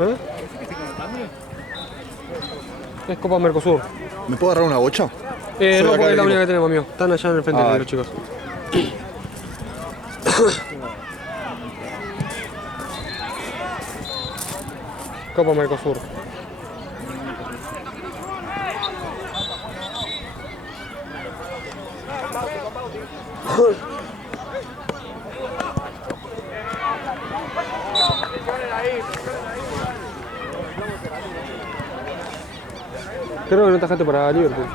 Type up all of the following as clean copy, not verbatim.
¿Eh? Es Copa Mercosur. ¿Me puedo agarrar una bocha? No, porque es la única que tenemos, amigo. Están allá en el frente los chicos. Copa Mercosur. Creo que no tajaste para Liverpool.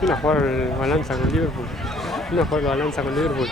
Vino a jugar el balanza con Liverpool. Vino a jugar el balanza con Liverpool.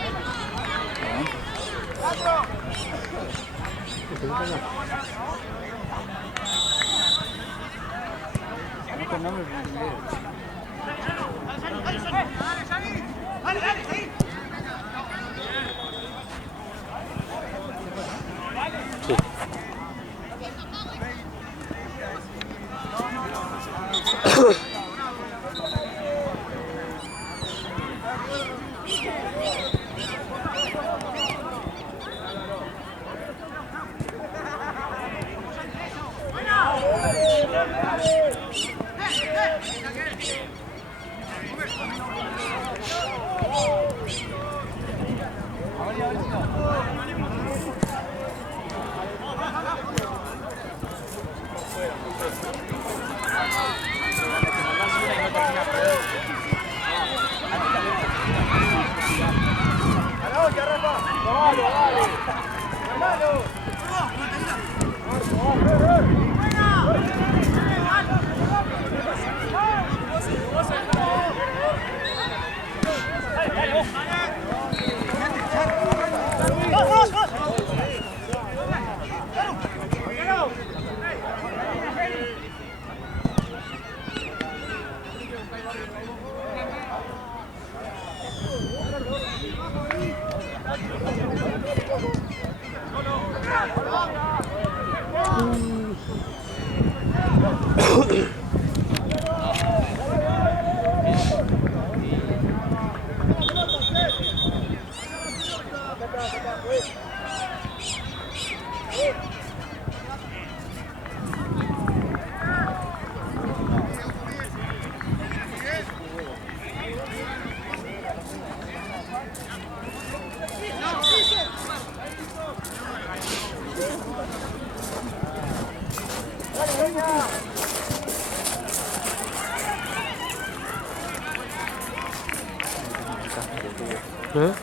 ¿Eh?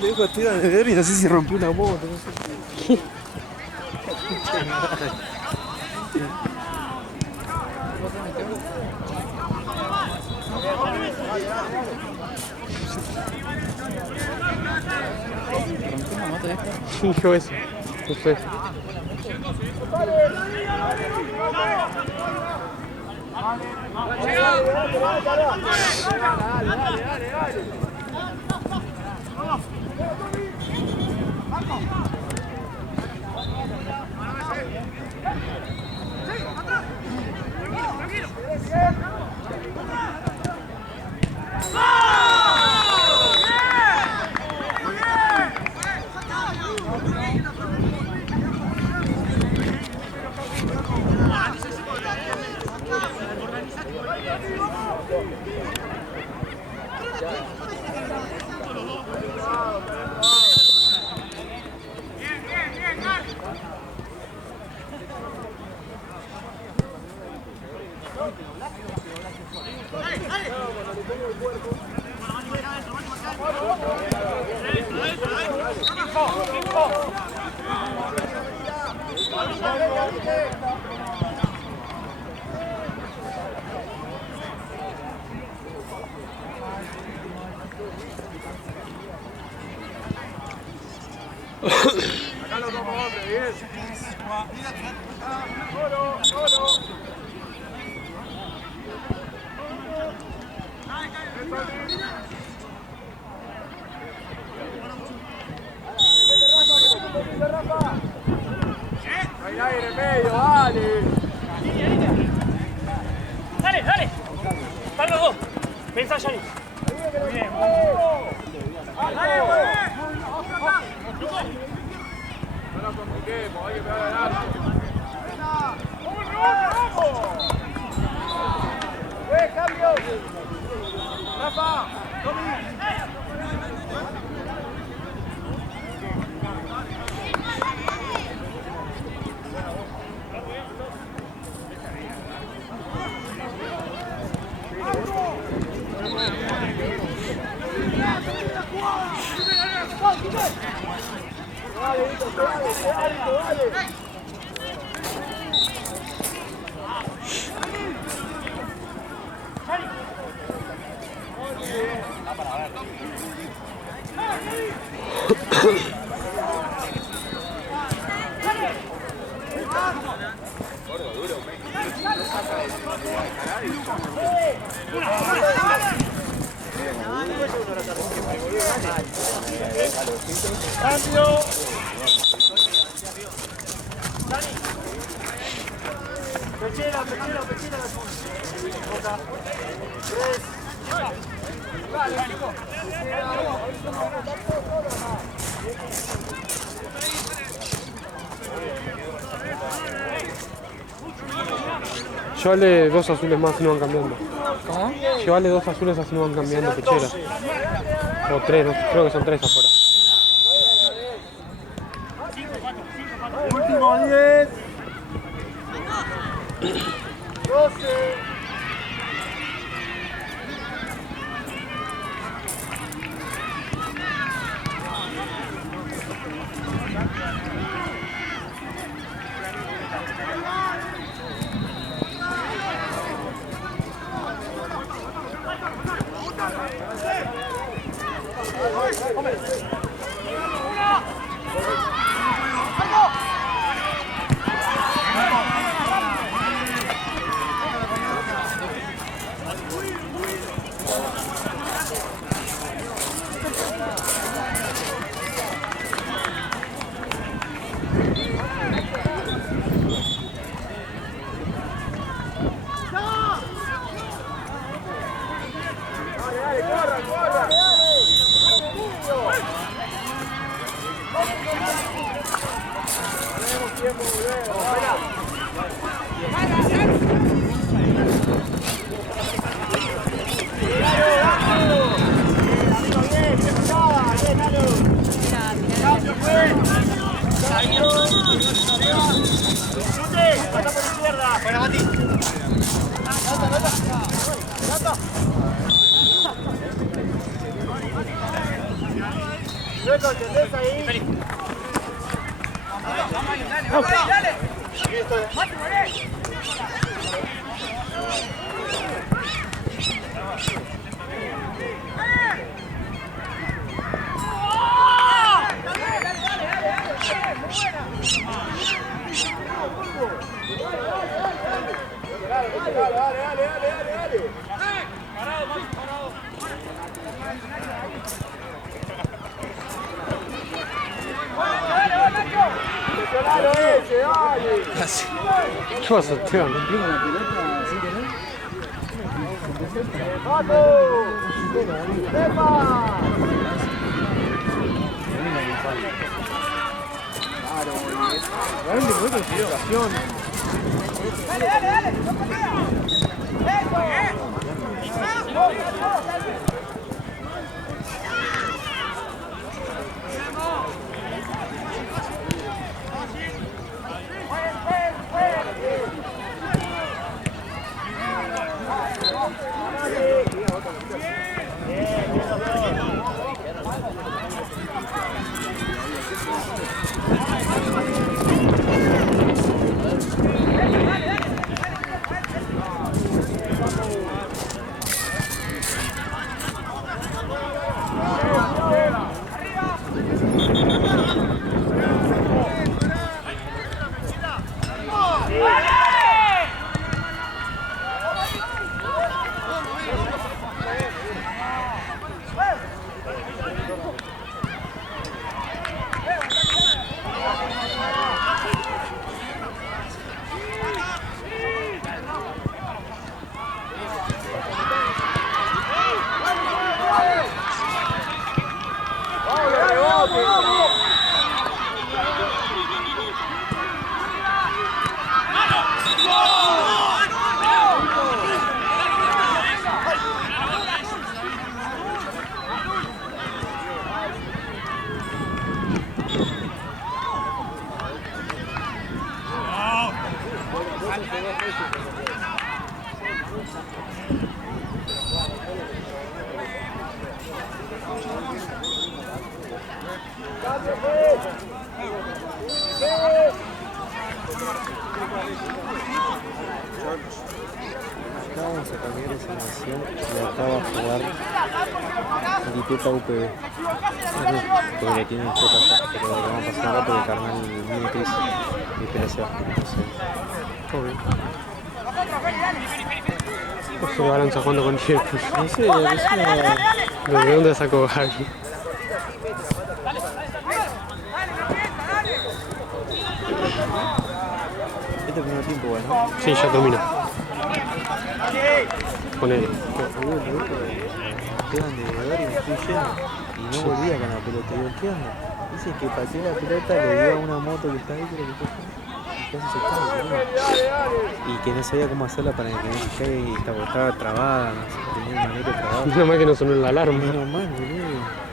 Le dijo te iba a beber y no sé si rompió una moto, no sé. Hijo eso. No sé. Acá los dos hombres, bien. Hay aire en medio, dale. Dale, dale. Están los dos. Pensá, Yanni. Bien. Dale, Cambio. Pechera. Llévale 2 azules más, así no van cambiando. ¿Cómo? Llévale 2 azules, así no van cambiando pechera. O 3, no, creo que son 3 afuera. Último 10. 12. ¿Qué pasa, Esteban? Acá vamos a cambiar esa nación y acá va a jugar Guipeta UPB. Porque le tienen poca fe, pero lo vamos a pasar rato porque Carnal mini crisis y espera se va. Obvio. ¿Por qué balanza jugando con Liverpool? No sé, la persona... ¿De dónde sacó Javi? Este primer tiempo, bueno. Sí, ya terminó. Ponele. Pegan de devedor y me estoy yendo. Y no volvía con la pelota. Digo, ¿qué onda? Dice que pateé la pelota, le dio a una moto que está ahí, pero que casi se cae, boludo. Y que no sabía cómo hacerla para que no se caiga y estaba trabada, no sé, tenía el manero trabado. Menos mal que no sonó la alarma. Menos mal, boludo.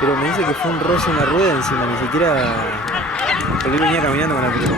Pero me dice que fue un roce en la rueda encima, ni siquiera... Porque él venía caminando con la pelota.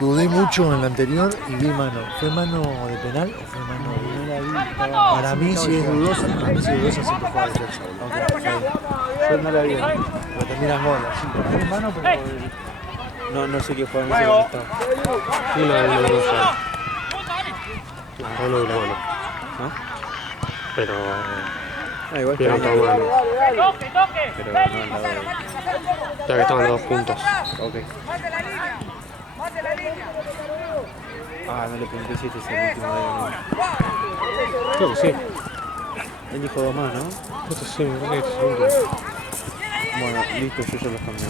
Dudé mucho en la anterior y vi mano. ¿Fue mano de penal o fue mano de... No la vi, estaba... Para mí si es dudosa, para mí si es dudosa se empujó a defensa. Yo no la vi. Pero te miran gol, sí. Para mí es mano, pero... No sé qué jugador, no sé dónde estaba. Una cosa. Agarró uno de la mano. ¿No? Pero. Igual Pero está todo bien. mal. Pero no al lado de... Ya que estaban los dos juntos. Ok. Ah, no le pregunté si este es el último de uno. Creo que sí. Él dijo dos más, ¿no? Esto sí, me parece que este es el último. Bueno, listo, yo ya los cambié.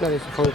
Dale, por favor.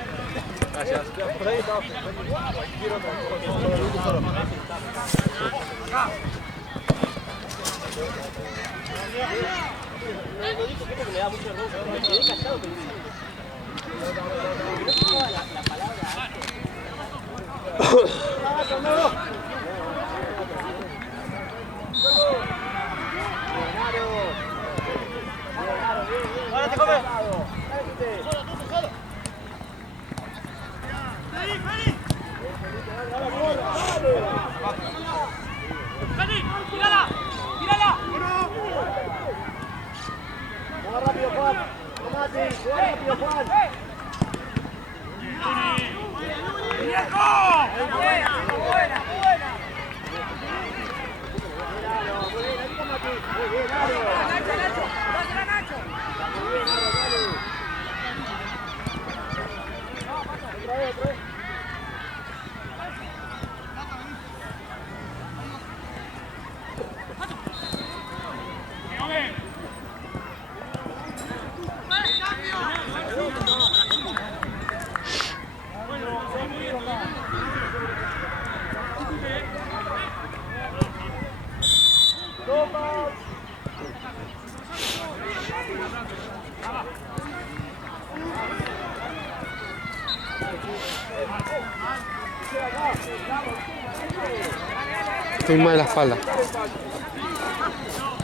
Estoy mal de la espalda.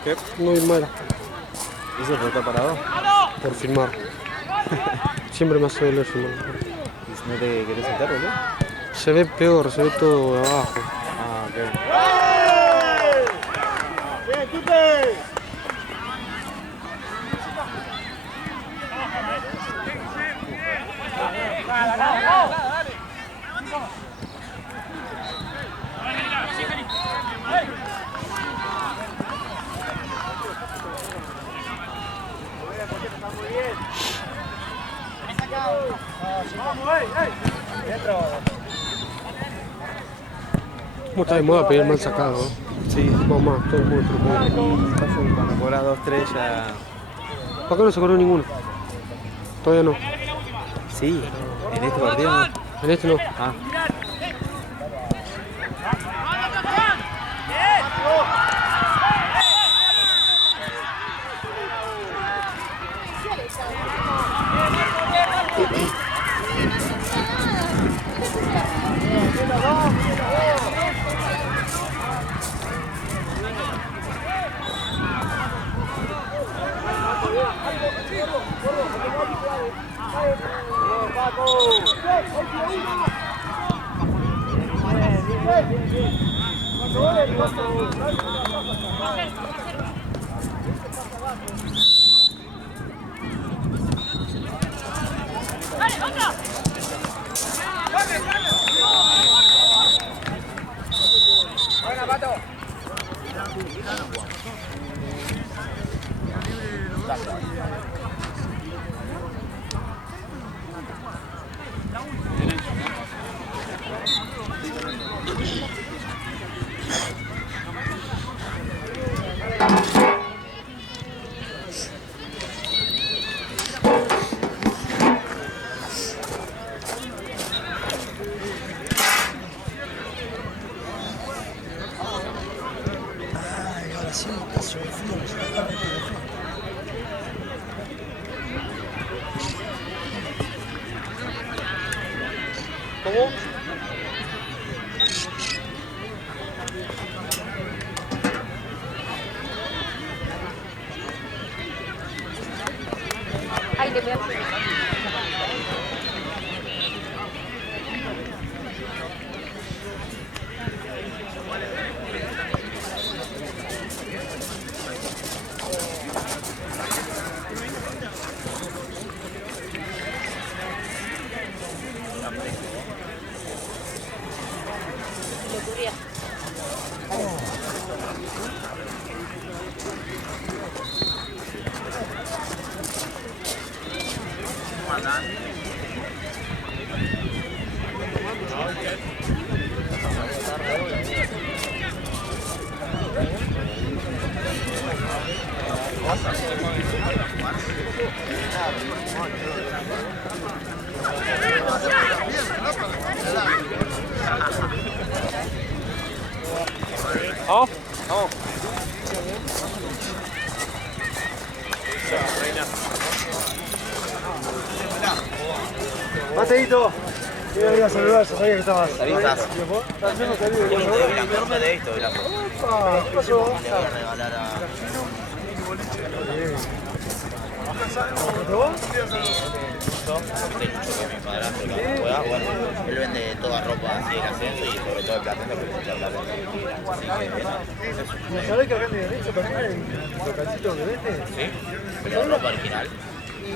¿Qué? Muy mal ¿Eso por estar parado? por filmar. Siempre me hace doler filmar. ¿Y si no te querés sentar, boludo? Se ve peor, se ve todo de abajo. Ah, ok. ¿Cómo está de moda pedir mal sacado? ¿No? Sí. Mamá, todo el mundo te lo pide. Pasa que cuando cobras 2-3 ya... ¿Por qué no se cobró ninguno? Todavía no. Sí, en este partido no. En este no. Ah. ¿Cómo? Ay, le voy a... ¿Vamos? Vamos. Mateito, yo iba a saludar, yo sabía que estabas. ¿Ahí estás? Yo no sabía que Yo te he visto, Velasco. ¿Qué pasó? Le voy a regalar a... De Lucho, que es mi padrastro, que juega, bueno, él vende toda ropa así del ascenso y sobre todo el platente, porque mucha plata. ¿No sabés que acá en mi derecho también hay un localcito donde vende? ¿Sí? Pero ropa original. Y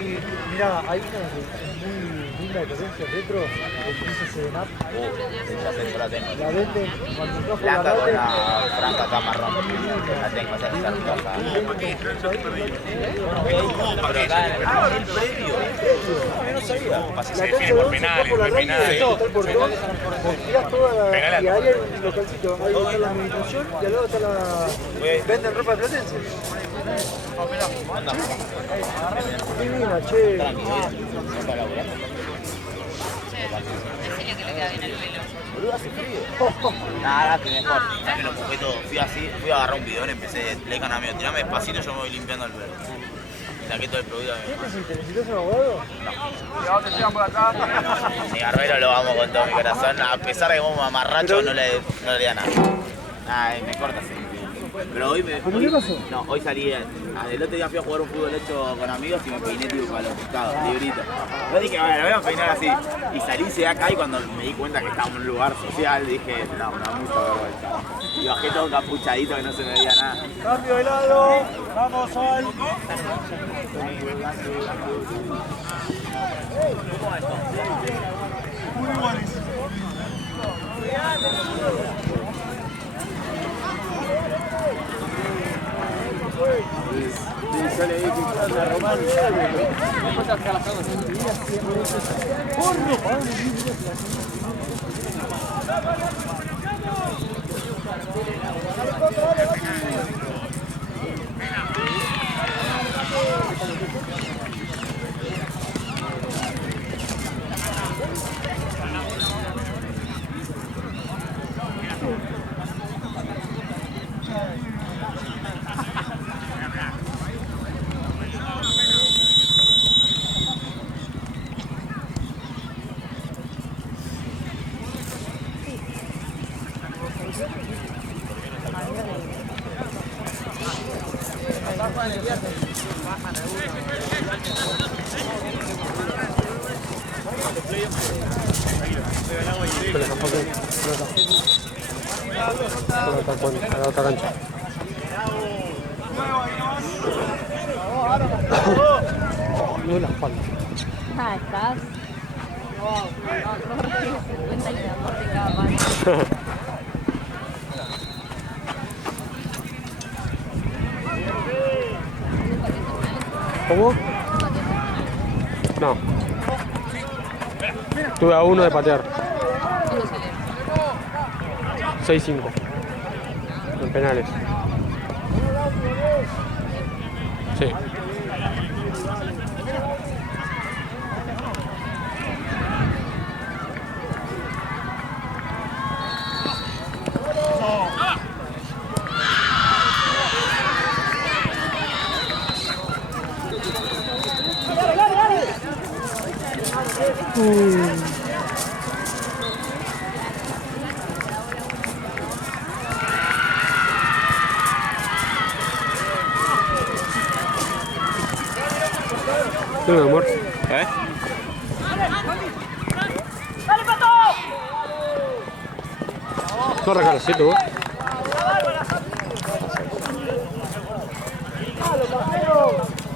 mirá, hay una que es muy linda de tendencia retro, que dice Sedenap. Yo la tengo. La venden cuando entras por la Blanca con calle. una franja acá marrón. La tengo, esa está roja. Pero acá en el predio. Yo no sabía. La cancha de once está por la calle, está el portón, vos tirás toda la... Y ahí hay un localcito, ahí está la administración y al lado está la... Venden ropa platense. Divina, che. Decirle que le queda bien el pelo. Boludo, hace frío. Nada, que mejor. Me lo mojé todo. Fui así, fui a agarrar un bidón, empecé, le dije a un amigo, tirame despacito, yo me voy limpiando el pelo. Saqué todo el producto. ¿Necesitas un abogado? Mi Barbero lo amo con todo mi corazón, a pesar de que como mamarracho no le da nada. Ay, me corta así. Pero hoy me. ¿Pero qué pasó? No, hoy salí. El otro día fui a jugar un fútbol hecho con amigos y me peiné tipo para los costados, librito. Yo dije, bueno, lo voy a peinar así. Y salí, se acá y cuando me di cuenta que estaba en un lugar social, dije, no, una mucha vergüenza. Y bajé todo capuchadito que no se me veía nada. Cambio de lado, vamos al... A la otra cancha. No la espalda. Ah, estás. Wow, no, Jorge, 50 y el amor de cada paso. ¿Cómo? No. Estuve a uno de patear. 6-5. En penales. Sí. Sí, mi amor. ¿Eh? No regalacito, vos.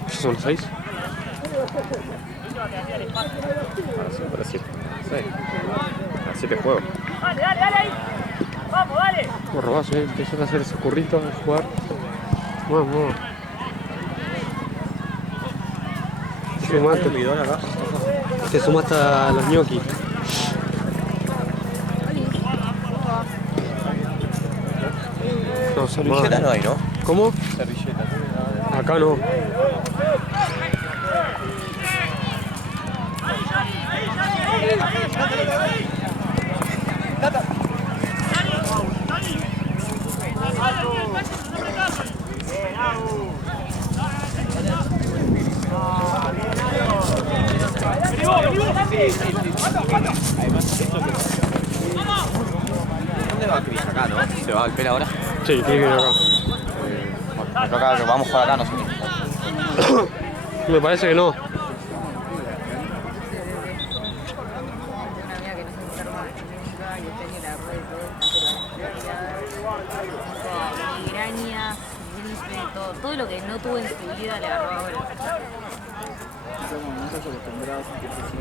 ¿Esos son los 6? Para 7. 6. Para 7 juegos. Dale, dale, dale ahí. Vamos, dale. Vos robás, empezás a hacer esos curritos, a jugar. Vamos. Te sumaste a los ñoquis. No, Servilleta no hay, ¿no? ¿Cómo? Servilleta. Acá no. ¿Se va al pelo ahora? Sí, tiene que ir acá. Bueno, me toca que vamos a jugar acá nosotros. Me parece que no. Una amiga que no se enferma nunca y este año la agarró de todo, pero migraña, gripe, todo lo que no tuvo en su vida le agarró ahora. No estás acostumbrado a sentirse así.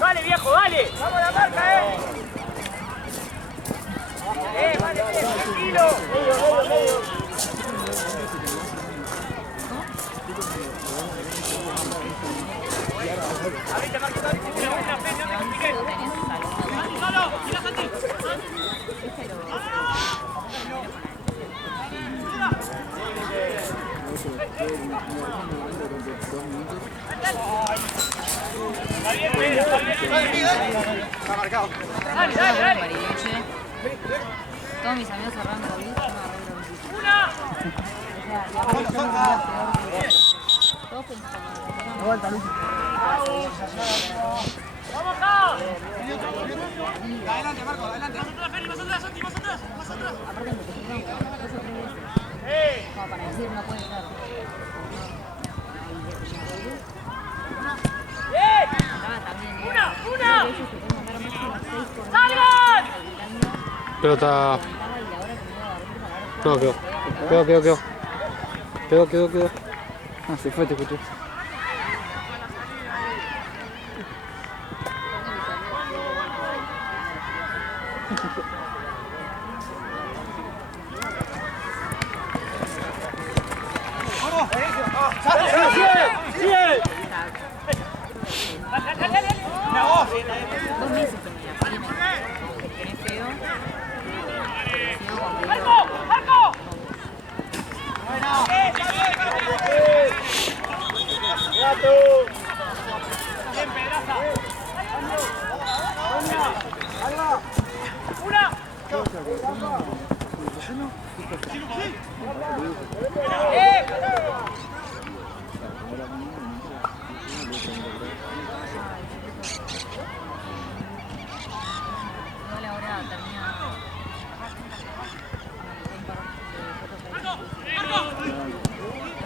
¡Dale, viejo, dale! ¡Vamos a la marca, vale, bien, tranquilo! Medio. Abrite, Marcos, abrite, ¡solo! ¡Mira, Santi! Está marcado. Dale. Todos mis amigos cerraron COVID, yo me agarré COVID. ¡Una! Todos pensaban. ¡Vamos acá! Adelante, Marco, adelante. Más atrás, Santi, más atrás. Aparte me pusieron 2 o 3 veces. Como para decir, no puede ser. Estaba también. ¡Una! Ellos que tengo que andar más que las 6 por día. ¡Salgan! Pelota. Y ahora que me iba a dormir, No, quedó. Ah, se fue, te escuché. ¡Una voz! 2 meses tenía, así que tenés feo. ¡Marco! Bien, Pedraza. ¡Una! Igual ahora termina. No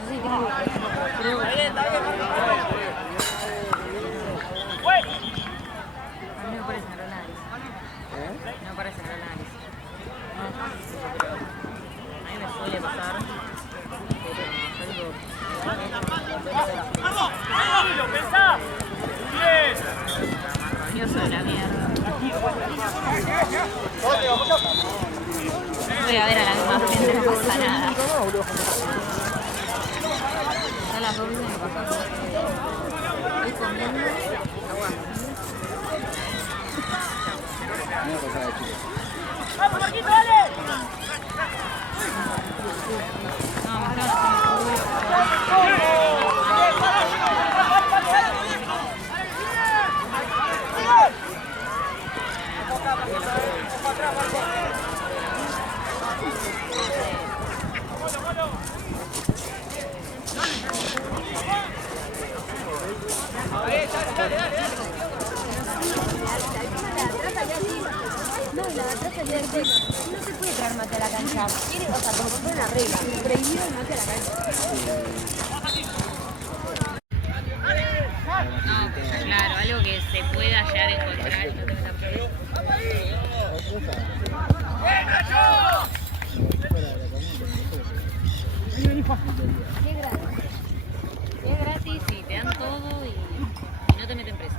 sé si tengo que creo que a mí me parece en el análisis. No me parece en el análisis. A mí me suele pasar. ¡Lo pensás! ¡Bien! Rabioso de la mierda. Voy a ver a la misma gente, no pasa nada. Ya las 2 veces me pasó. Estoy comiendo, aguando. ¡Vamos, Marquito, dale! No, me estaba No, la verdad es que no se puede traer mate a la cancha. O sea, como que fue una regla. Prohibido el mate a la cancha. No, claro, algo que se pueda llegar a encontrar. No tengo la es gratis y te dan todo y no te meten preso.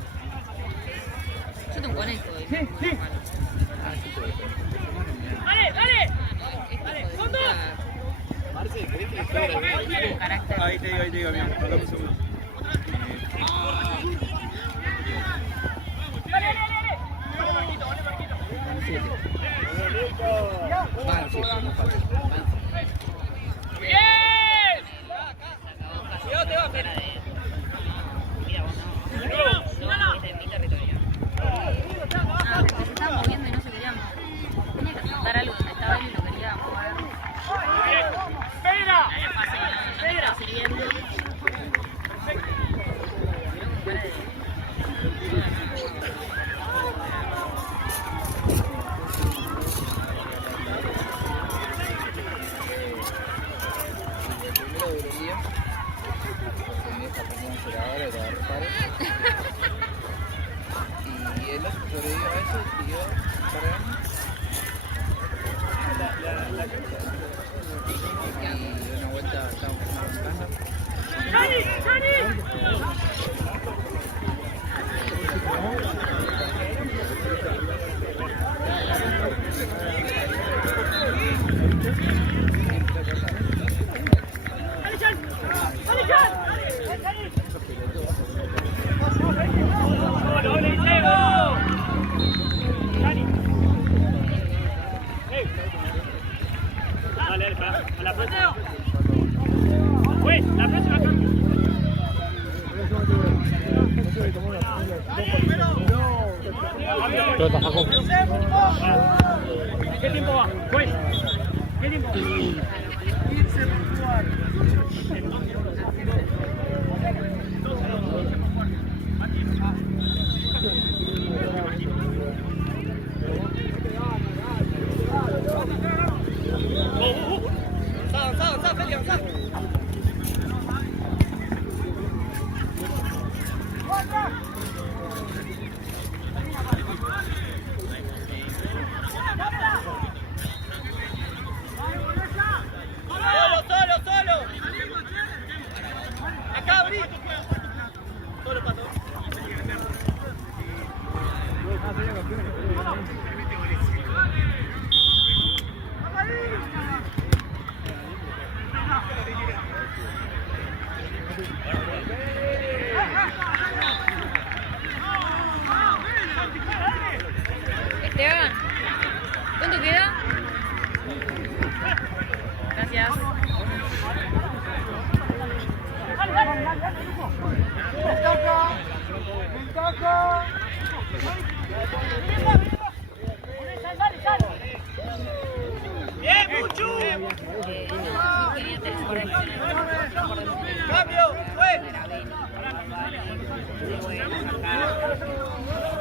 Yo tengo un conejo y me es malo. ¡Dale! ¡Son dos! Ahí te digo, amigo. Dame un segundo. ¡Bien! Cuidado, te va a Esteban, ¿cuánto queda? Gracias. ¡Bien, Muchu! ¡Cambio! ¡Fue!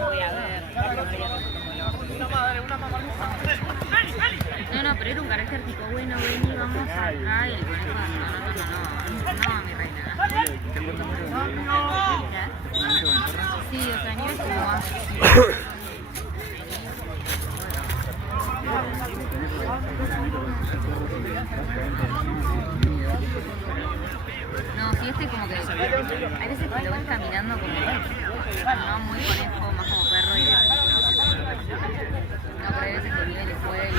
Voy a ver. No, pero era un carácter tipo, bueno, vení, vamos acá y el conejo, no, mi reina. Sí, o sea, ni es como más. No, sí, este como que hay veces que lo ves caminando como no muy conejo, más como perro y no, pero hay veces que vive y juega y el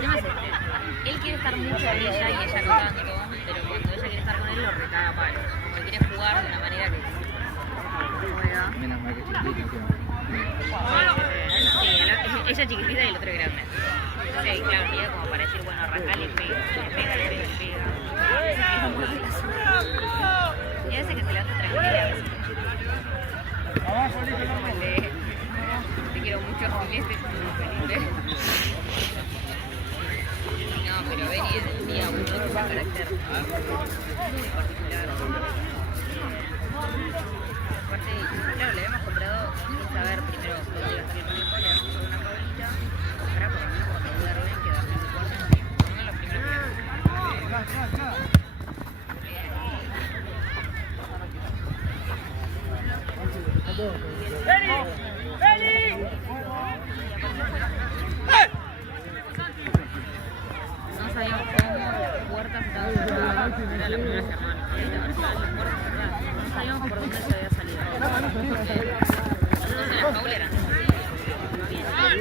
tema es este, él quiere estar mucho con ella y ella no tanto, pero cuando ella quiere estar con él lo recaga a palos, como que quiere jugar de una manera que juega. Menos mal que chiquitito. Sí, ella chiquitita y el otro grande. Sí, claro, ella como para decir, bueno, arrancar le pega. Y a veces que se levanta tranquila, a veces te quiero mucho, Felipe. No, pero Benny es el día uno con un carácter muy particular. Aparte, claro, le habíamos comprado sin saber primero dónde iba a salir con el colegio, le habíamos comprado una cabalita para por lo menos cuando duermen quedarse en su cuarto. Uno de los primeros que no sabíamos cómo puertas estaban cerradas, era la primera semana, estaban las puertas cerradas, no sabíamos por dónde se había salido. Entonces las jaulas eran así, no había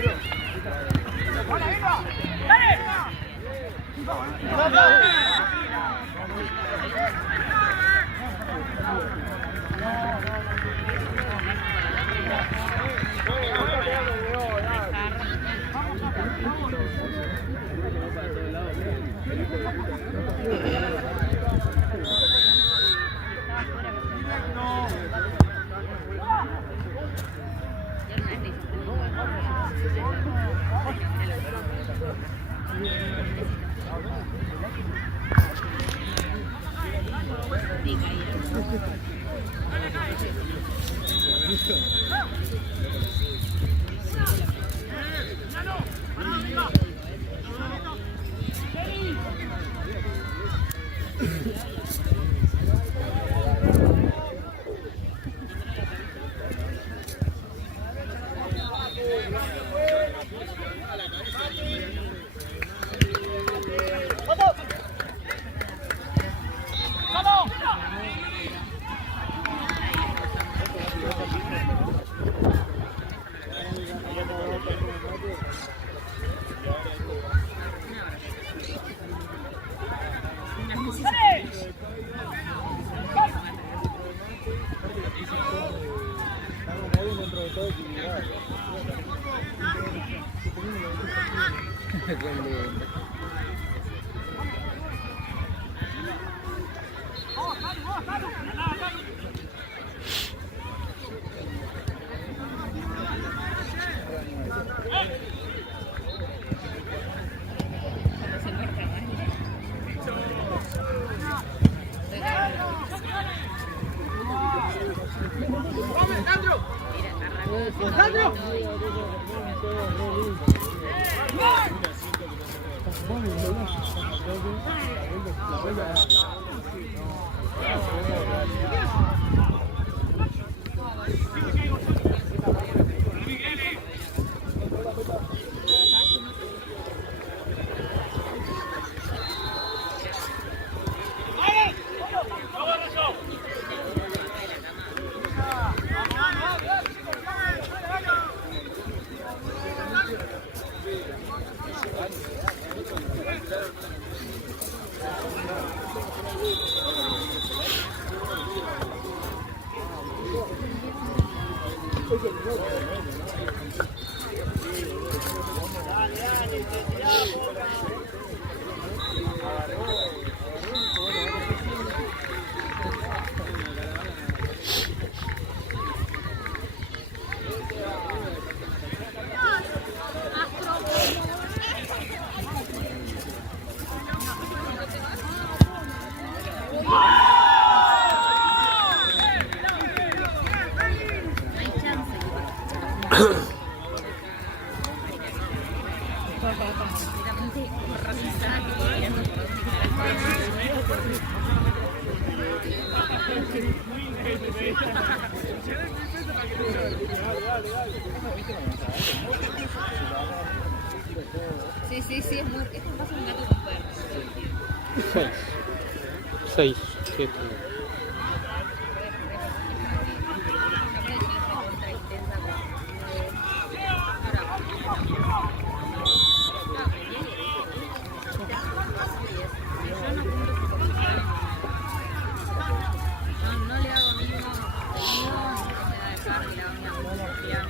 Sí, sí, sí, es muy... Esto pasa un gato con perro. 6, 7. No le hago mismo contenido, no me da de carga y la doña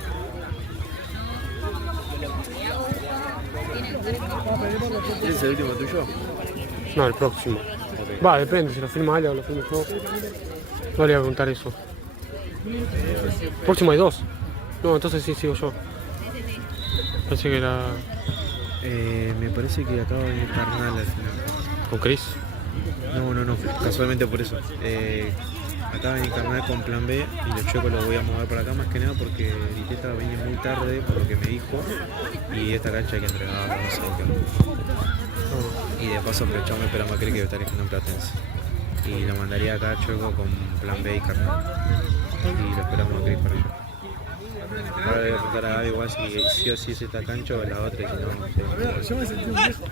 ¿Es el último tuyo? No, el próximo. Va, depende, si lo filma Ale o lo filmo yo. No le voy a preguntar eso. Próximo hay 2. No, entonces sí sigo yo. Pensé que era Me parece que acaba de venir Carnal al final. con Chris. No, casualmente por eso. Acaba de venir Carnal con plan B y los chocos los voy a mover para acá más que nada porque Viteta viene muy tarde por lo que me dijo y esta cancha hay que entregarla, no sé qué. Y de paso aprovechamos y esperamos a Cris que estar dejando en Platense. Y lo mandaría acá a Choco con plan B y Carnal. Y lo esperamos a Cris para allá. Ahora le voy a preguntar a Gaby igual si sí o sí es esta cancha o la otra y si no, no sé. Yo me sentí un viejo.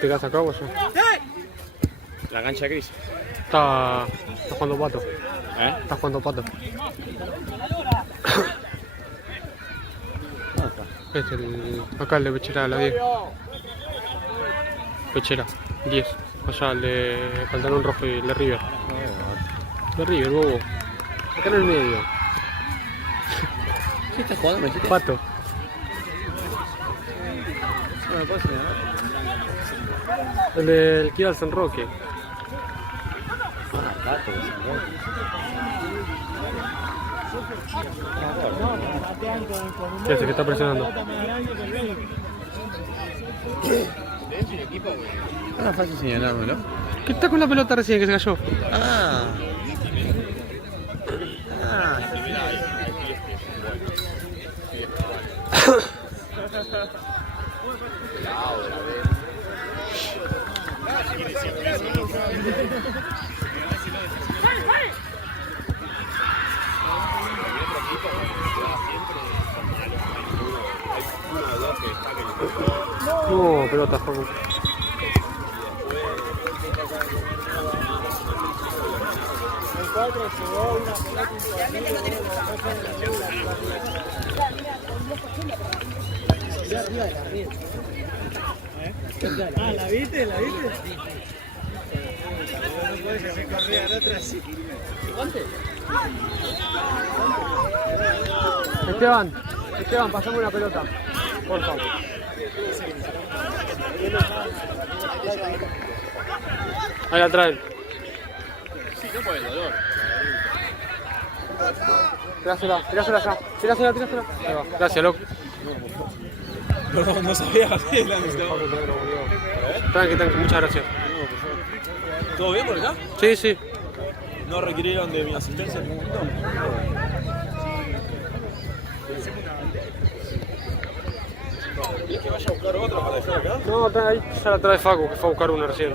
¿Te quedas acá o allá? La cancha de Cris. Está jugando Pato. Está jugando Pato. Acá el de Pechera, la 10. Pechera, 10. Allá el de pantalón rojo y el de River. De River, bobo. Acá en el medio. ¿Qué estás jugando? ¿Me dijiste? Pato. No me puedo señalar. El del que iba al San Roque. Pato, San Roque. ¿Qué hace? ¿Qué está presionando? No es fácil señalármelo. ¿Qué está con la pelota recién que se cayó? Ah. No, pelota, juego. El 4 llegó una pelota. Ah, ¿la viste? ¿La viste? No puede que se corría la otra así. Esteban, pasame una pelota. Por favor. Ahí la traen. Sí, no por el dolor. Tirásela allá. Tirásela. Ahí va. Gracias, loco. No sabía que la Tranqui, muchas gracias. ¿Todo bien por acá? Sí. ¿No requirieron de mi asistencia en ningún momento? ¿Querés que vaya a buscar otra para dejar acá? No, está ahí ya la trae Facu, que fue a buscar una recién.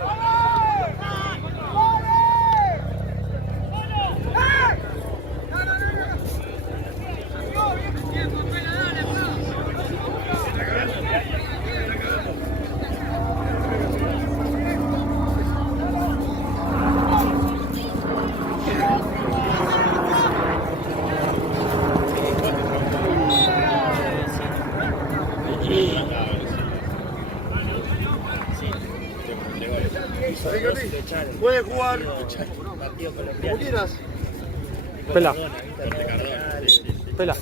Puede jugar como quieras. Pela. Pela.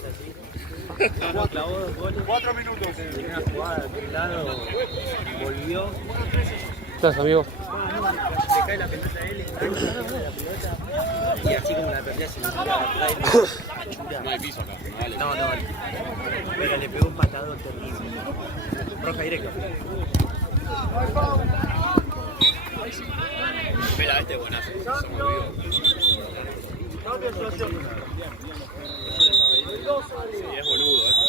4 minutos. Tenía una jugada de aquel lado, volvió. Gracias, amigo. Le cae la pelota a él, engancha la pelota y así como la perdía se le tira atrás. No hay piso acá, no vale. No vale. Pero le pegó un patadón terrible. Roja directa. Pela, este buenazo. Se me olvidó. Sí, es boludo eso.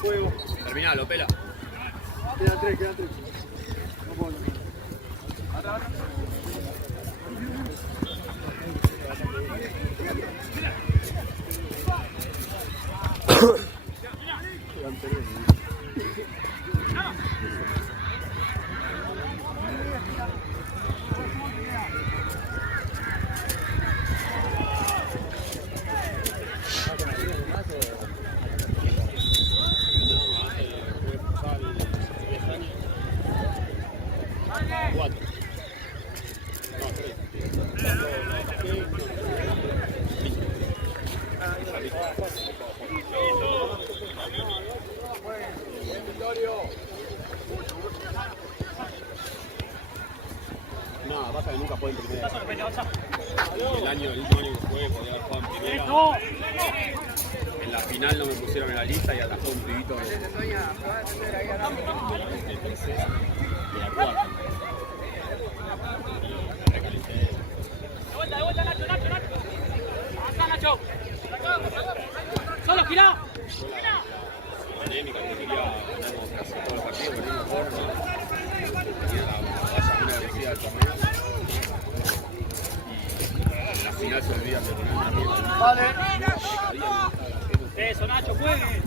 Juego. Terminalo, Pela. Quedan 3. No, pasa que nunca fue en primera. El último año que jugué podía haber jugado en primera. En la final no me pusieron en la lista y atajó un pibito de tercera y la cuarta. De vuelta, Nacho. Acá, Nacho. Solo, girá. Anémica, que quería ganar casi todo el partido, perdimos por tenía la batalla muy agresiva del torneo. Y en la final se olvidan de poner una mierda. Vale. Eso, Nacho, juegue.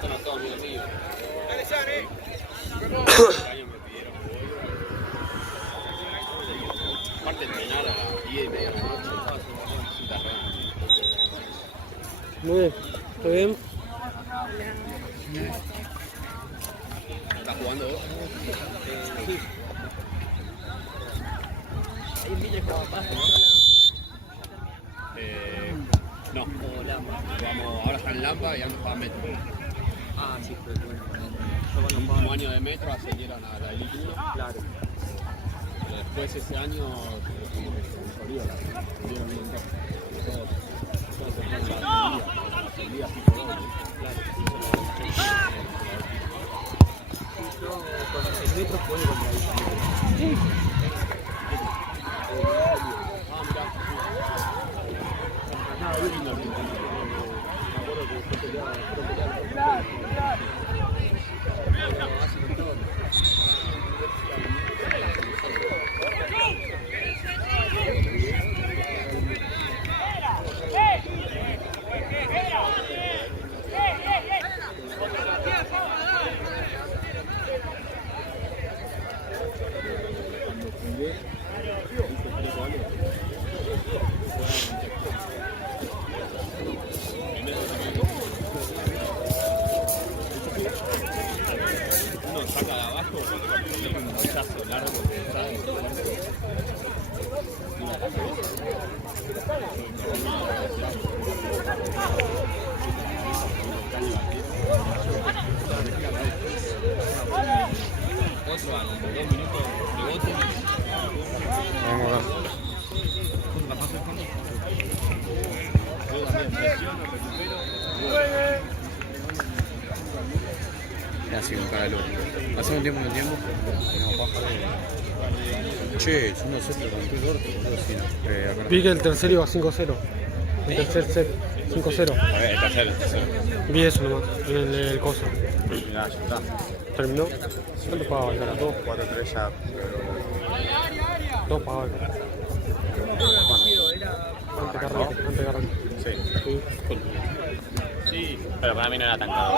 Son todos amigos míos. Aparte de entrenar a las 10 y media de la noche, Muy bien. ¿Está bien? ¿estás jugando vos? Sí. Ahí en Mitre jugaba Pasto, No. ¿no? O Lamba. Jugamos, ahora está en Lampa y antes jugaba Metro. Ah, sí, fue bueno. El último año de Metro ascendieron a la Elite 1. Claro. Pero después ese año se dieron un montón. Todos se fueron a la ascendida tipo doble. Yo con el Metro jugué contra el Nada, bien lindo. Me acuerdo que después peleaba. Uno saca de abajo, un rechazo largo, otro a los 2 minutos de bote. Vamos a ver. Yo también presiono, recupero. Así con cara de loco. Hace un tiempo no tiempo. No, baja de. Che, es 1-0 levantó el orto, boludo. Sí, no. Acá Vi que el tercero iba 5-0. El tercer set, 5-0. A ver, tercero. Vi eso nomás, en el coso. Mirá, ya está. ¿Terminó? ¿Cuánto pagaba el cara? 4-3 ya. 2 pagaba el cara. Antes de Carrete. Sí. Sí, pero para mí no era tan caro.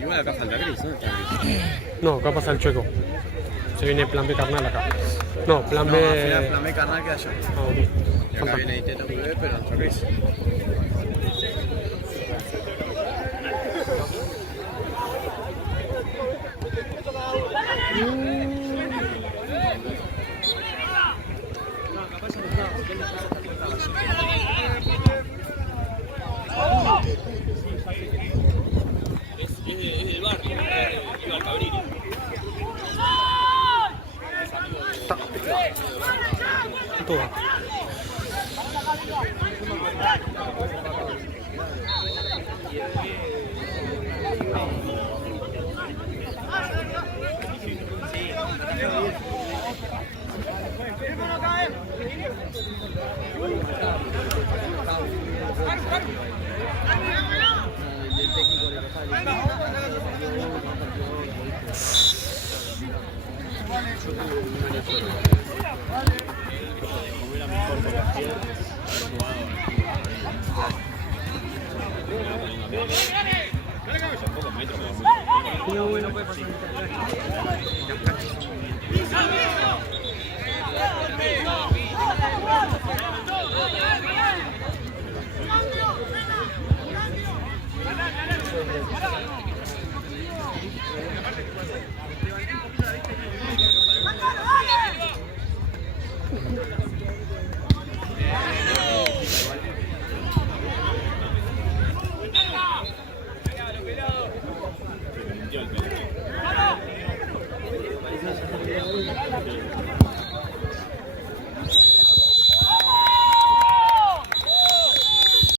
Igual Carnal acá falta Cris, ¿no? No, acá pasa el Chueco. Se viene plan B Carnal acá. No, plan No, B. al final plan B Carnal queda allá. Ah, ok. Y acá Falta. viene ITW, pero entró Cris. Es del bar, iba al Cabrini. Todo.